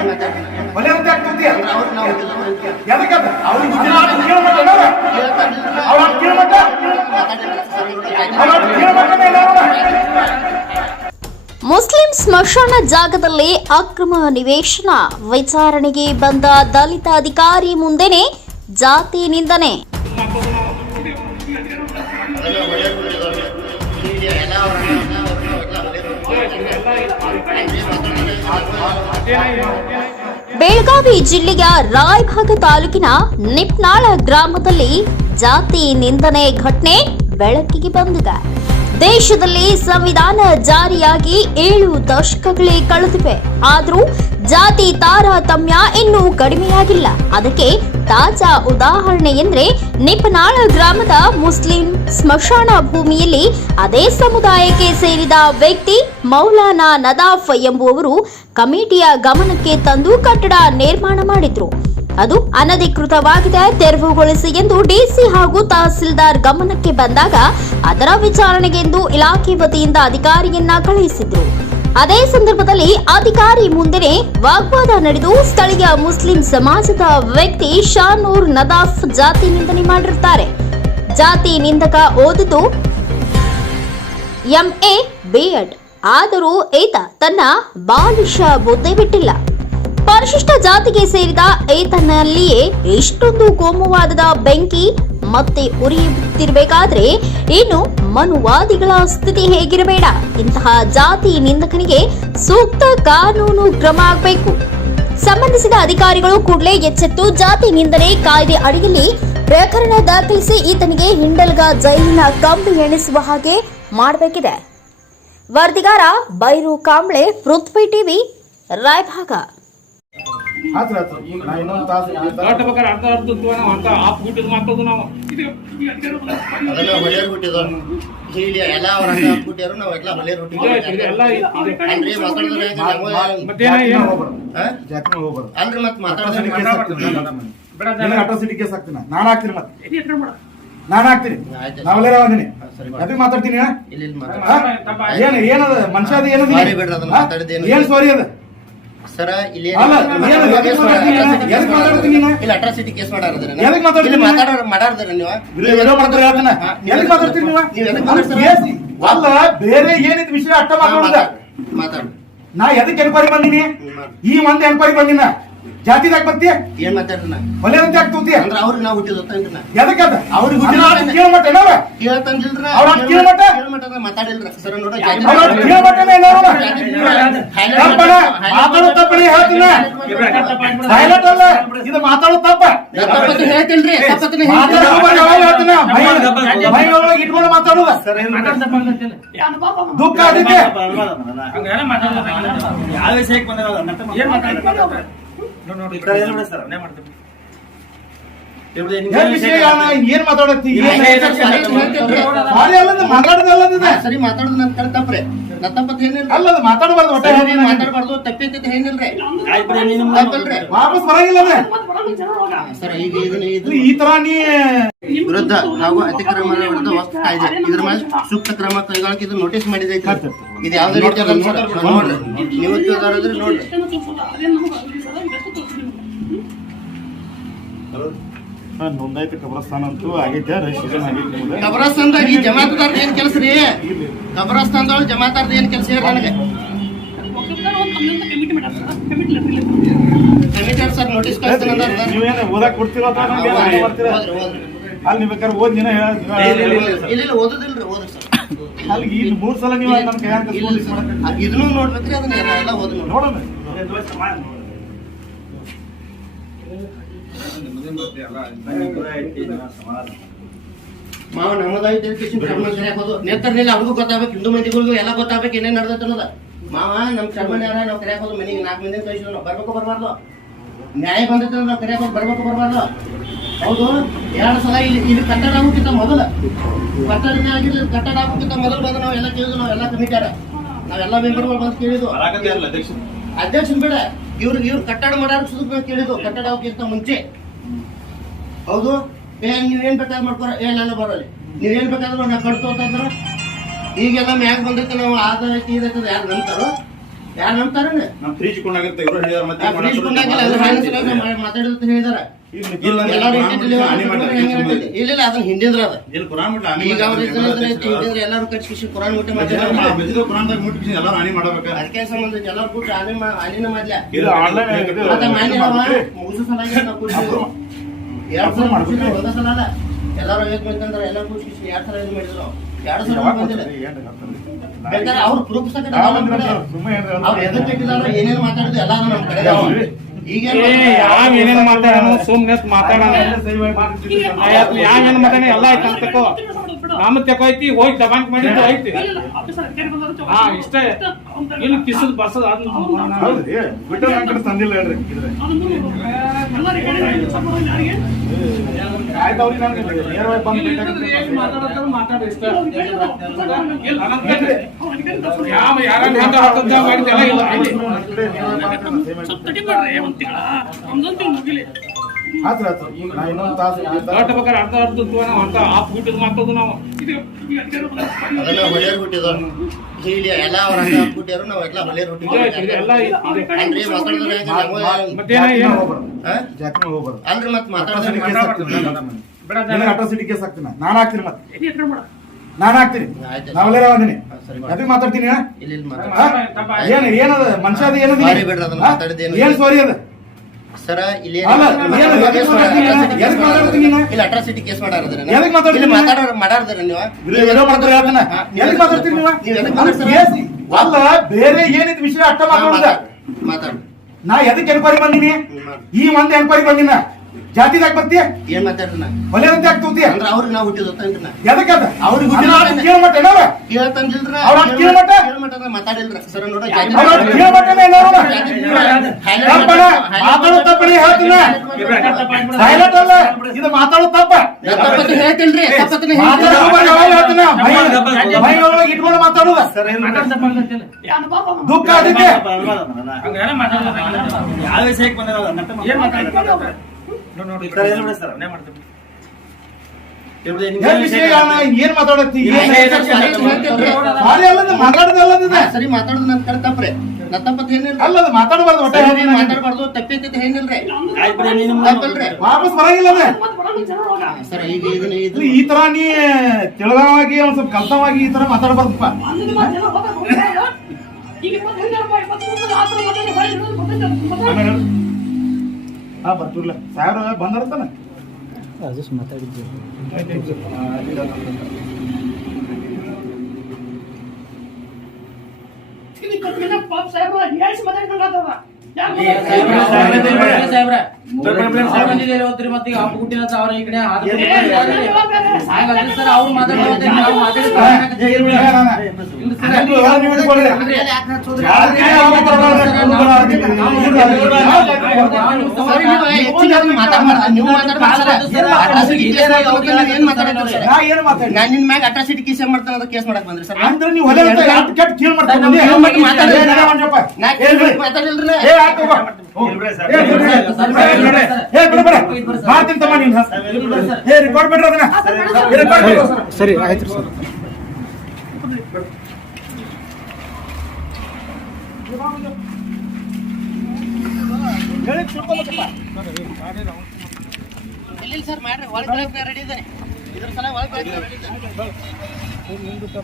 ಮಾತಾಡ್ತೀನಿ? ಒಲೆ ಅಂತ ಮುಸ್ಲಿಂ ಸ್ಮಶಾನ ಜಾಗದಲ್ಲಿ ಅಕ್ರಮ ನಿವೇಶನ. ವಿಚಾರಣೆಗೆ ಬಂದ ದಲಿತ ಅಧಿಕಾರಿ ಮುಂದೆನೆ ಜಾತಿ ನಿಂದನೆ. ಬೆಳಗಾವಿ ಜಿಲ್ಲೆಯ ರಾಯಭಾಗ ತಾಲೂಕಿನ ನಿಪ್ನಾಳ ಗ್ರಾಮದಲ್ಲಿ ಜಾತಿ ನಿಂದನೆ ಘಟನೆ ಬೆಳಕಿಗೆ ಬಂದಿದೆ. ದೇಶದಲ್ಲಿ ಸಂವಿಧಾನ ಜಾರಿಯಾಗಿ ಏಳು ದಶಕಗಳೇ ಕಳೆದಿವೆ. ಆದರೂ ಜಾತಿ ತಾರತಮ್ಯ ಇನ್ನೂ ಕಡಿಮೆಯಾಗಿಲ್ಲ. ಅದಕ್ಕೆ ತಾಜಾ ಉದಾಹರಣೆ ಎಂದ್ರೆ ನಿಪನಾಳ ಗ್ರಾಮದ ಮುಸ್ಲಿಂ ಸ್ಮಶಾನ ಭೂಮಿಯಲ್ಲಿ ಅದೇ ಸಮುದಾಯಕ್ಕೆ ಸೇರಿದ ವ್ಯಕ್ತಿ ಮೌಲಾನಾ ನದಾಫ್ ಎಂಬುವವರು ಕಮಿಟಿಯ ಗಮನಕ್ಕೆ ತಂದು ಕಟ್ಟಡ ನಿರ್ಮಾಣ ಮಾಡಿದ್ರು. ಅದು ಅನಧಿಕೃತವಾಗಿದೆ, ತೆರವುಗೊಳಿಸಿ ಎಂದು ಡಿಸಿ ಹಾಗೂ ತಹಸೀಲ್ದಾರ್ ಗಮನಕ್ಕೆ ಬಂದಾಗ ಅದರ ವಿಚಾರಣೆಗೆಂದು ಇಲಾಖೆ ವತಿಯಿಂದ ಅಧಿಕಾರಿಯನ್ನ ಕಳುಹಿಸಿದ್ರು. ಅದೇ ಸಂದರ್ಭದಲ್ಲಿ ಅಧಿಕಾರಿ ಮುಂದೆ ವಾಗ್ವಾದ ನಡೆದು ಸ್ಥಳೀಯ ಮುಸ್ಲಿಂ ಸಮಾಜದ ವ್ಯಕ್ತಿ ಶಾನೂರ್ ನದಾಫ್ ಜಾತಿ ನಿಂದನೆ ಮಾಡಿರುತ್ತಾರೆ. ಜಾತಿ ನಿಂದಕ ಓದಿದ್ದು ಎಂಎ ಬಿಎಡ್ ಆದರೂ ಈತ ತನ್ನ ಬಾಲಿಶ ಬುದ್ಧಿ ಬಿಟ್ಟಿಲ್ಲ. ಪರಿಶಿಷ್ಟ ಜಾತಿಗೆ ಸೇರಿದ ಈತನಲ್ಲಿಯೇ ಇಷ್ಟೊಂದು ಕೋಮುವಾದದ ಬೆಂಕಿ ಮತ್ತೆ ಉರಿಯುತ್ತಿರಬೇಕಾದ್ರೆ ಇನ್ನು ಮನುವಾದಿಗಳ ಸ್ಥಿತಿ ಹೇಗಿರಬೇಡ? ಇಂತಹ ಜಾತಿ ನಿಂದಕನಿಗೆ ಸೂಕ್ತ ಕಾನೂನು ಕ್ರಮ ಆಗಬೇಕು. ಸಂಬಂಧಿಸಿದ ಅಧಿಕಾರಿಗಳು ಕೂಡಲೇ ಎಚ್ಚೆತ್ತು ಜಾತಿ ನಿಂದನೆ ಕಾಯ್ದೆ ಅಡಿಯಲ್ಲಿ ಪ್ರಕರಣ ದಾಖಲಿಸಿ ಈತನಿಗೆ ಹಿಂಡಲ್ಗ ಜೈಲಿನ ಕಂಬಿ ಎಣಿಸುವ ಹಾಗೆ ಮಾಡಬೇಕಿದೆ. ವರದಿಗಾರ ಬೈರು ಕಾಂಬ್ಳೆ ಪೃಥ್ವಿ ಟಿವಿ, ರಾಯಭಾಗ. ಆತ್ರ ಆತ್ರ. ನಾ ಇನ್ನೊಂದ್ ತಾಸು ಇದ್ದ- ದೊಡ್ಡ ಬೇಕಾದ್ರೆ ಅರ್ಧ ಅರ್ಧ ನಾವು ಅಂತ ಆಪ್ ಬಿಟ್ಟಿದ್ ಮಾತದು ನಾವು ಅದೆಲ್ಲ ಹೊಳೆಯರ್ ಹುಟ್ಟಿದ ಇಲ್ಲಿ ಎಲ್ಲ ಅವ್ರ ಅಣ್ಣ ಹುಟ್ಟ್ಯಾರು ನಾವೆಲ್ಲ ಹೊಳೆಯರ್ ಇದೆ, ಇದೆ, ಎಲ್ಲ ಹುಟ್ಟಿದ್ವಿ ಇದೆ. ಅಲ್ರಿ ಮಾತಾಡಿದ್ರೆ ಹೆಂಗೆ ನಮಗೆ- ಮತ್ತೇನ ಜಾತಿನ ಏನು? ಹೋಗ್ಬಾರ್ದು. ಹಾ? ಜಾತಿನ ಹೋಗ್ಬಾರ್ದು. ಅಲ್ರಿ ಮತ್ ಅಟ್ರಾಸಿಟಿ ಕೇಸ್ ಹಾಕ್ತೀನಿ ನಾನು. ನಿನಗೆ ಅಟ್ರಾಸಿಟಿ ಕೇಸ್ ಹಾಕ್ತೀನಿ ಮತ್ತೆ. ನಾನು ಹಾಕ್ತೀನಿ ನಾವೆಲ್ಲರೂ ಅದೀನಿ ಸರಿ. ಮಾತಾಡ್ತೀನಿ? ಏನ್ ಏನದ ಮನುಷ್ಯ ಅದ ಏನದ ಸಾರಿ ಬಿಡ್ರಿ ಅದನ್ನ ಮಾತಾಡಿದ್ದೇನು? ಏನ್ ಸಾರಿ ಅದ ಸರ ಇಲ್ಲಿ ಅಟ್ರಾಸಿಟಿ ಕೇಸ್ ಮಾಡಾರದ್ರಿ? ಇಲ್ಲಿ? ಮಾತಾಡೋರು ಮಾಡಾರದ್ರಿ ನೀವು. ಮಾತಾಡ್ತೀರಿ ನೀವು? ಅಲ್ಲ, ಅಲ್ಲ ಬೇರೆ ಏನಿದ್ ವಿಷಯ ಅಟ್ಟ ಮಾತಾಡ ಮಾತಾಡುದ ಮಾತಾಡು ಮಾತಾಡು ನಾ ಎದಕ್ಕೆ ಎನ್ಕ್ವೈರಿ ಬಂದಿನಿ? ಈ ಒಂದ್ ಎನ್ಕ್ವೈರಿ ಬಂದಿನ? ಜಾತಿದಾಗ ಬರ್ತೀಯ? ಏನ್ ಮಾತಾಡ್ರಿ ನಾ ಹೊಲೆ ಅಂತ ಅಂದ್ರೆ ಅವ್ರಿಗೆ ನಾವು ಹುಟ್ಟಿದ ನಾ ಅವ್ರಿಗೆ ಕೇಳ್ಮಟ್ಟ ಕೇಳ್ತಂದಿಲ್ರ ಅವ್ರ ಕೇಳ್ಮಟ್ಟ? ಕೇಳ್ಮಟ್ಟ ಮಾತಾಡಿಲ್ರ. ಸರ ನೋಡ ಏನವ? ತಪ್ಪಣ ಮಾತಾಡೋ ತಪ್ಪಣಿ ಅಲ್ಲ. ಇದು ಮಾತಾಡೋ ತಪ್ಪ. ಮಾತಾಡೋ ತಪ್ಪ ಯಾವಾಗ ಹೇಳ್ತೀನ? ಮೈ- ಮೈ ಒಳಗೆ ಇಟ್ಕೊಂಡು ಮಾತಾಡುದ ದುಃಖ ಅದಕ್ಕೆ ಹಂಗೆಲ್ಲ ಮಾತಾಡೋದು. ಯಾವ ವಿಷಯಕ್ಕೆ ಬಂದಿರೋದು ನಟ ಏನ್ ಮಾತಾಡ್ತಾರೆ? ಏನು ಮಾತಾಡತ್ತಿ? ಸಾರಿ ಅಲ್ಲದ ಮಾತಾಡೋದಲ್ಲದ ಸರಿ ಮಾತಾಡೋದು ನನ್ ಕರೆ ತಪ್ಪ್ರಿ. ನಾ ತಪ್ಪತ್ ಏನಿಲ್ರಿ? ಅಲ್ಲದ ಮಾತಾಡಬಾರ್ದು ಒಟ್ಟ ಸರಿ, ನೀವು ಮಾತಾಡ್ಬಾರ್ದು ತಪ್ಪೈತಿ ಏನಿಲ್ರಿ? ಬಿಡಿ, ನೀನು ತಪ್ಪಲ್ರಿ? ವಾಪಸ್ ಬರಂಗಿಲ್ಲ ಅದ. ಸರ್ ಈಗ ಇದನ್ನ ಇದು ಈ ತರ ನೀ ವಿರುದ್ಧ ಹಾಗೂ ಅತಿಕ್ರಮ ವಿರುದ್ಧ ವಸ್ತು ಕಾಯ್ದೆ ಇದ್ರ ಮೇಲೆ ಸೂಕ್ತ ಕ್ರಮ ಕೈಗೊಳ್ಳಕ್ಕೆ ಇದು ನೋಟಿಸ್ ಮಾಡಿದೈತಿ ಇದು ಯಾವ್ದೇ ರೀತಿ ನೋಡ್ರಿ. ನೀವು ನೋಡ್ರಿ. ನೋಂದಾಯಿತ ಕಬ್ರಸ್ತಾನ ಅಂತೂ ಆಗೈತೆ ರಿಜಿಸ್ಟ್ರೇಷನ್ ಆಗೈತೆ ನಿಮ್ದು. ಕಬ್ರಸ್ತಾನ್ದಾಗ ಈ ಜಮಾತದಾರ್ದ ಏನ್ ಕೆಲಸ ರೀ ಕಬ್ರಸ್ತಾನ್ದೊಳಗೆ ಜಮಾತಾರ್ದ ಏನ್ ಕೆಲಸ ಹೇಳಿ ನನಗೆ ಸರ್ ನೋಟಿಸ್ ಕಳ್ಸ್ತೀನಿ ಅಂದಾರ ನೀವೇನು ಓದಕ್ಕೆ ಕೊಡ್ತೀರೋ ಅಥವಾ ನಮ್ಗೆ ಏನ್ ಅರ್ಥ ಮಾಡ್ತೀರಾ? ಹೋದ್ರಿ ಹೋದ್ರಿ ಅಲ್ಲಿ ನೀವು ಬೇಕಾದ್ರೆ ಓದ್ ದಿನ ಇಲ್ಲ, ಇಲ್ಲ, ಓದೋದಿಲ್ರಿ ಓದ್ರಿ ಸರ್ ಅಲ್ಲಿ ಈ ಮೂರ್ ಸಲ ನೀವು ನಮ್ಮ ಕೈಯಾಗ ಇದನ್ನು ನೋಡ್ಬೇಕ್ರಿ ಅದನ್ನ ಎಲ್ಲ ಓದಿ ನೋಡೋಣ ಮಾವ ಹೋದು ನೇತರ್ನಿಲ್ಲ ಅವ್ರಿಗೂ ಗೊತ್ತಾಗ್ಬೇಕು ಹಿಂದೂ ಮಂದಿಗಳಿಗೂ ಎಲ್ಲ ಗೊತ್ತಾಗ್ಬೇಕು ಏನೇನ್ ನಡೆದೈತೆ ಅನ್ನೋದ. ಮಾವ ನಮ್ ಚರ್ಮನ್ ಯಾರ ನಾವು ಕರೆಯಕ್ ಹೋದ್ ಮನೆಗೆ ನಾಲ್ಕು ಮಂದಿ ಕಳಿಸಿದ್ರು ನಾವು ಬರ್ಬೇಕು ಬರಬಾರ್ದು. ನ್ಯಾಯ ಬಂದೈತೆ ನಾವು ಕರೆಯಕ್ ಹೋಗಿ ಬರ್ಬೇಕು ಬರಬಾರ್ದು. ಹೌದು ಎರಡು ಸಲ ಇಲ್ಲಿ ಇಲ್ಲಿ ಕಟ್ಟಡ ಆಗೋಕ್ಕಿಂತ ಮೊದಲು ಕಟ್ಟಡ ಆಗಿರ್ಲಿ ಕಟ್ಟಡ ಆಗೋಕ್ಕಿಂತ ಮೊದಲು ಬಂದು ನಾವು ಎಲ್ಲ ಕೇಳಿದ್ವು ನಾವೆಲ್ಲ ಕಮಿಟಾರ ನಾವೆಲ್ಲ ಮೆಂಬರ್ಗಳು ಬಂದು ಕೇಳಿದ್ವು ಅಧ್ಯಕ್ಷನ್ ಬೇಡ ಇವ್ರಿಗೆ ಇವ್ರು ಕಟ್ಟಡ ಮಾಡಿದ್ರು ಸುದ್ದಿ ಕೇಳಿದ್ವು ಕಟ್ಟಡ ಆಗೋಕ್ಕಿಂತ ಮುಂಚೆ. ಹೌದು? ಏ ನೀವೇನ್ ಬೇಕಾದ್ರೆ ಮಾಡ್ಕೊರ. ಏ ನಾನು ನೀವ್ ಏನ್ ಬೇಕಾದ್ರೆ ನಾ ಕಟ್ತು ಅಂತಂದ್ರ ಈಗೆಲ್ಲ ಮ್ಯಾಗ ಬಂದೈತೆ ನಾವು ಆಧಾರ ಐತಿ ಇದೈತೆ ಯಾರು ನಂತರ ಯಾರು ಫ್ರಿಜ್ ಇವ್ರು ಹೇಳಿದಾರ ಮತ್ತೆ ಫ್ರಿಜ್ ಕೊಂಡಾಗಿಲ್ಲ ಇಲ್ಲ ಅದನ್ನ ಹಿಂದಿಂದ್ರ ಅದ. ಈಗ ಎಲ್ಲಾರು ಕಚ್ಕಿಸಿ ಕುರಾನ್ ಮುಟ್ಟೆ ಅದಕ್ಕೆ ಸಂಬಂಧ ಎಲ್ಲಾರು ಬಿಟ್ಟು ಹಾನಿ ಮಾ- ಹಾನಿನ ಮಾಡ್ಲ. ಮುಗಿಸೋ ಸಲಾಗಿ. ಎರಡ್ ಸಲ ಮಾಡ್ಬಿಟ್ರೆ ಒಂದೇ ಸಲ ಅಲ್ಲ ಎಲ್ಲಾರು ಎಲ್ಲಾರು ಕೂಡ್ಸಿಸಿ ಎರಡ್ ಸಲ ಇದು ಮಾಡಿದ್ರು ಎರಡು ಸಲ ಬಂದಿಲ್ಲ ಬೇಕಾದ್ರೆ ಅವ್ರ ಪ್ರೂಫ್ ಸಕ ಅವ್ರು ಎದಕ್ಕೆ ಇಟ್ಟಿದಾರೋ ಏನೇನು ಮಾತಾಡಿದ್ರು ಎಲ್ಲ ನಮ್ಮ ಕಡೆ ಏನೇನ್ ಮಾತಾಡೋಣ ಯಾವ ಏನ್ ಎಲ್ಲ ಆಯ್ತು ಅಂತ ತಕೋ ಐತಿ? ಹೋಗಿ ದಬಾಂಕ್ ಮಾಡಿದ್ದು ಐತಿ ಹಾ ಇಷ್ಟೇ. ಇಲ್ಲಿ ಕಿಸದ್ ಬರ್ಸದ ತಂದಿಲ್ಲ ಹೇಳ್ರಿ ಇಷ್ಟ. ಇಲ್ಲ ಆತ್ರ ನಾ ಇನ್ನೊಂದು ತಾಸು ದೊಡ್ಡ ಬೇಕಾದ್ರೆ ಅರ್ಧ ಅರ್ಧ ಅಂತ ನಾವು. ಹೊಳೆಯರ್ ಹುಟ್ಟಿದ್ರು ಇಲ್ಲಿ ಎಲ್ಲ ಅವ್ರ ಅಣ್ಣ ಹುಟ್ಟಿದ್ರು ನಾವು ಹೊಳೆಯರ್ ಮಾತಾಡಿದ್ರೆ? ಜಾತ್ರೆ ಹೋಗ್ಬಾರ್ದು. ಅಟ್ರಾಸಿಟಿ ಕೇಸ್ ಹಾಕ್ತೀನಿ ನಾನು ಹಾಕ್ತೀನಿ ಮತ್ತೆ. ನಾನು ಹಾಕ್ತೀನಿ. ನಾವೆಲ್ಲರ ಬಂದಿನಿ. ಮಾತಾಡ್ತೀನಿ ಏನು ಇಲ್ಲಿ ಇಲ್ಲಿ ಮಾತಾಡ. ಹಾ? ಏನ್ ಏನದ ಮನುಷ್ಯ ಅದ ಏನದ? ಏನ್? ಸಾರಿ ಅದ? ಸರ ಇಲ್ಲಿ? ಇಲ್ಲಿ ಅಟ್ರಾಸಿಟಿ ಕೇಸ್ ಮಾಡಾರದ್ರಿ? ಮಾತಾಡೋರು ಮಾಡಾರದ್ರಿ ನೀವು? ನೀವು? ಅಲ್ಲ ಬೇರೆ ಏನಿದ್ ವಿಷಯ ಮಾತಾಡ ನಾ ಎದಕ್ ಎನ್ಕ್ವೈರಿ ಬಂದಿನಿ? ಈ ಒಂದ್ ಎನ್ಕ್ವೈರಿ ಬಂದಿನ? ಜಾತಿದಾಗ ಬರ್ತೀಯ? ಏನ್ ಮಾತಾಡ್ರಿ ನಾ ಒಲೆ ಅಂತ ಯಾಕೆ ತೂತಿ ಅಂದ್ರ ಅವ್ರಿಗೆ ನಾವು ಹುಟ್ಟಿದ ನಾ ಎದಕ್ಕೆ ಅದ? ಅವ್ರಿಗೆ ಅವ್ರಿಗೆ ಹುಟ್ಟಿದ ಕೇಳ್ಮಟ್ಟ ಏನವ ಕೇಳ್ತಂದಿಲ್ರ. ಅವ್ರ ಅಷ್ಟ್ ಕೇಳ್ಮಟ್ಟ? ಕೇಳ್ಮಟ್ಟ ಮಾತಾಡಿಲ್ರ. ಸರ ನೋಡ ಅವ್ರ ಅಷ್ಟ್ ಕೇಳ್ಮಟ್ಟನೇ ನೋಡೋಣ. ತಪ್ಪಣ ಮಾತಾಡೋ ತಪ್ಪಣಿ ಹೇಳ್ತೀನಿ. ಸೈಲೆಂಟ್ ಅಲ್ಲ. ಇದು ಮಾತಾಡೋ ತಪ್ಪ. ತಪ್ಪತ್ತು ಹೇಳ್ತೇನ್ರಿ. ತಪ್ಪತ್ತಿನ ಮಾತಾಡೋ ಬಗ್ಗೆ ಯಾವಾಗ ಹೇಳ್ತೀನಿ? ಮೈ- ಮೈ ಒಳಗೆ ಇಟ್ಕೊಂಡು ಮಾತಾಡುದ ದುಃಖ ಅದಕ್ಕೆ. ಹಂಗಾರೆ ಮಾತಾಡೋದು ಯಾವ ವಿಷಯಕ್ಕೆ ಏನ್ ಮಾತಾಡ್ತಾರೆ ಏನ್ ಮಾತಾಡತ್ತಿ? ಏನ್ ಸರಿ ಮಾತಾಡೋದು ನನ್ ಕಡೆ ತಪ್ಪ್ರೆ. ನಾ ತಪ್ಪತ್ ಏನಿಲ್ರಿ ಅಲ್ಲದ ಮಾತಾಡಬಾರ್ದು ಒಟ್ಟ ಮಾತಾಡ್ಬಾರ್ದು ತಪ್ಪೈತಿ ಏನಿಲ್ರಿ ತಪ್ಪಲ್ರಿ? ವಾಪಸ್ ಬರಂಗಿಲ್ಲ ಅದ. ಸರ್ ಈಗ ಇದನ್ನ ಇದು ಈ ತರ ನೀ ತಿಳಿದವಾಗಿ ಒಂದ್ ಸ್ವಲ್ಪ ಕಲ್ತವಾಗಿ ಈ ತರ ಮಾತಾಡಬಾರ್ದಪ್ಪ. ಆಮೇಲೆ. ಹಾ ಬರ್ತಿರ್ಲ ಸಾವಿರ ಬಂದಿರ್ತಾನ ನೀವು ಇಟ್ಕೊಳ್ಳಿ. ಯಾಕೆ ಅವ್ರು ಬರ್ಬಾರ್ದು? ಸರಿ ನೀವು ನೀವು ಮಾತಾಡ್ಬಾರ್ದು ಸರ್ ಅಟ್ರಾಸಿಟಿ ಕೇಸ್ ಏನ್ ಮಾತಾಡ್ತಾರೆ ಸರ್ ನಾನ್ ನಿನ್ ಮ್ಯಾಗ ಅಟ್ರಾಸಿಟಿ ಕೇಸ್ ಮಾಡ್ತಾನೆ ಅದು ಕೇಸ್ ಮಾಡಕ್ ಬಂದ್ರಿ ಸರ್ ಅಂದ್ರೆ ನೀವು ಹೊಲ ಅಂತ ಕೆಟ್ಟ ಕೇಳ್ ಮಾಡ್ತಾರೆ. ಮಾತಾಡಿಲ್ರಿ ಏ, ಆಯ್ತು ಹೋಗು. ಹೋಗು. ಏ, ಬಿಡು, ಬಿಡು. ಏ, ಬಿಡು, ಬಿಡು. ಮಾಡ್ತೀನಿ ತಮ್ಮ ನೀನು. ಏ ರಿಕಾರ್ಡ್ ಬಿಡ್ರಿ ಅದನ್ನ ಏ, ರೆಕಾರ್ಡ್ ಬಿಡು. ಸರಿ ಆಯ್ತು ಸರ್ ಹೇಳಿ ತಿಳ್ಕೊಬೇಕಪ್ಪ. ಇಲ್ಲ ಸರ್ ಮಾಡ್ರಿ ಒಳಗೆ ರೆಡಿ ಇದೆ ಇದ್ರ ಸಲ ಒಳಗೆ ರೆಡಿ ಇದೆ